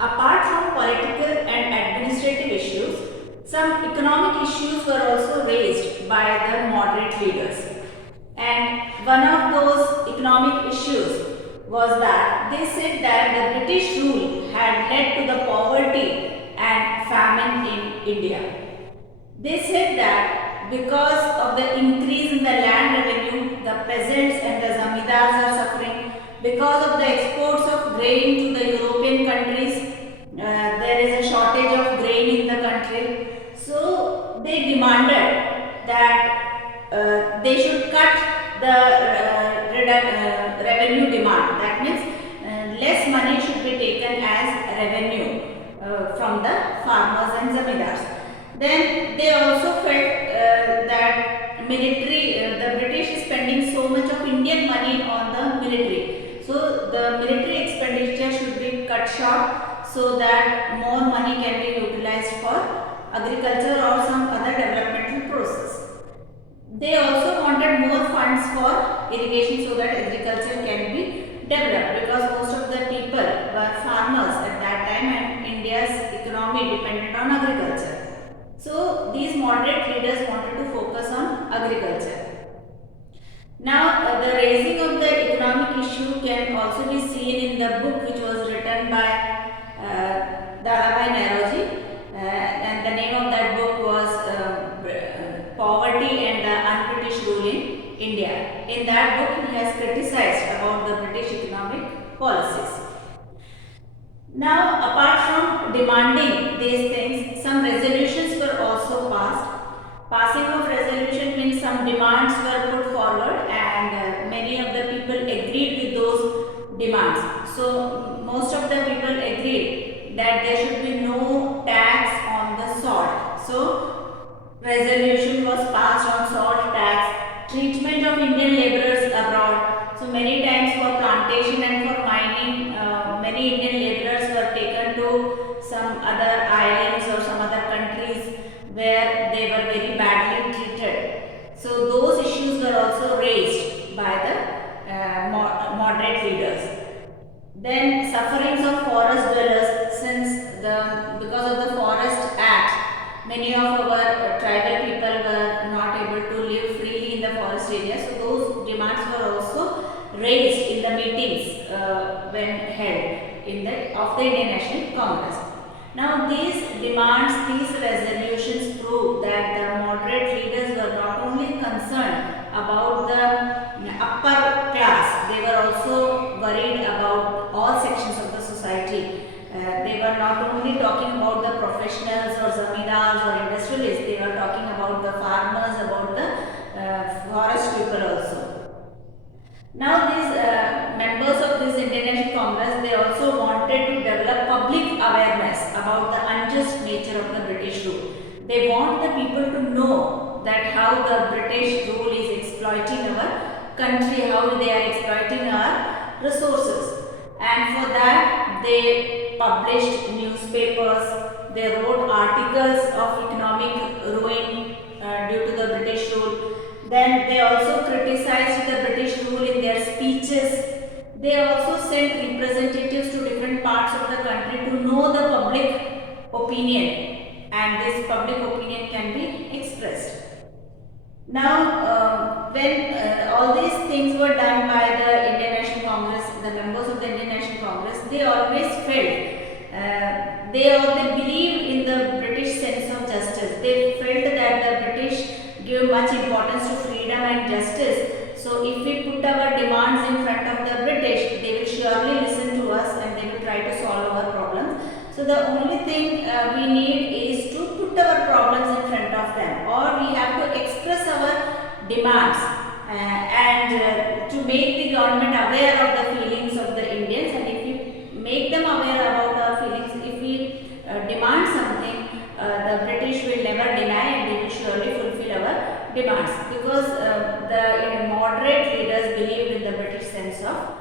apart from political and administrative issues, some economic issues were also raised by the moderate leaders. And one of those economic issues was that they said that the British rule had led to the poverty and famine in India. They said that because of the increase in the land revenue, the peasants and the zamindars are suffering. Because of the exports of grain to the European countries, there is a shortage of grain in the country. So they demanded that they should cut the revenue demand. That means less money should be taken as revenue from the farmers and zamindars. Then they also felt that the British is spending so much of Indian money on the military. So the military expenditure should be cut short so that more money can be utilized for agriculture or some other developmental process. They also wanted more funds for irrigation so that agriculture can be developed, because most of the people were farmers at that time and India's economy depended on agriculture. So these moderate leaders wanted to focus on agriculture. Now the raising of the economic issue can also be seen in the book which was written by Dadabhai Naoroji, and the name of that book was Poverty and the Un-British Rule in India. In that book he has criticized about the British economic policies. Now apart from demanding these things, some resolutions were also passed. Passing of resolution means some demands were put forward and many of the people agreed with those demands. So most of the people agreed that there should be no tax on the salt. So resolution was passed on salt tax, treatment of Indian laborers abroad. So many times for plantation and for mining, many Indian laborers were taken to some other islands or some other countries where they were very badly treated. So those issues were also raised by the moderate leaders. Then sufferings of forest dwellers, since because of the Forest Act, many of our tribal people were not able to live freely in the forest area. So those demands were also raised in the meetings when held of the Indian National Congress. Now these demands, these resolutions prove that the moderate leaders were not only concerned about the upper class, they were also worried about all sections of the society. They were not only talking about the professionals or zamindars or industrialists, they were talking about the farmers, about the forest people also. Now these members of this Indian National Congress, they also wanted to develop public awareness about the unjust nature of the British rule. They want the people to know that how the British rule is exploiting our country, how they are exploiting our resources. And for that they published newspapers, they wrote articles of economic ruin due to the British rule. Then they also criticized the British rule in their speeches. They also sent representatives to different parts of the country to know the public opinion, and this public opinion can be expressed. Now when all these things were done by the Indian National Congress, the members of the Indian National Congress, they always felt they believed in the British sense of justice. They felt that the British give much importance to freedom and justice. So if we put our demands in front of the British, they will surely listen to us and they will try to solve our problems. So the only thing we need is to put our problems in front of them, or we have to express our demands and to make the government aware of the feelings of the Indians. And if we make them aware about our feelings, if we demand something, the British will never deny and they will surely fulfill our demands, because the moderate leaders believed in the British sense of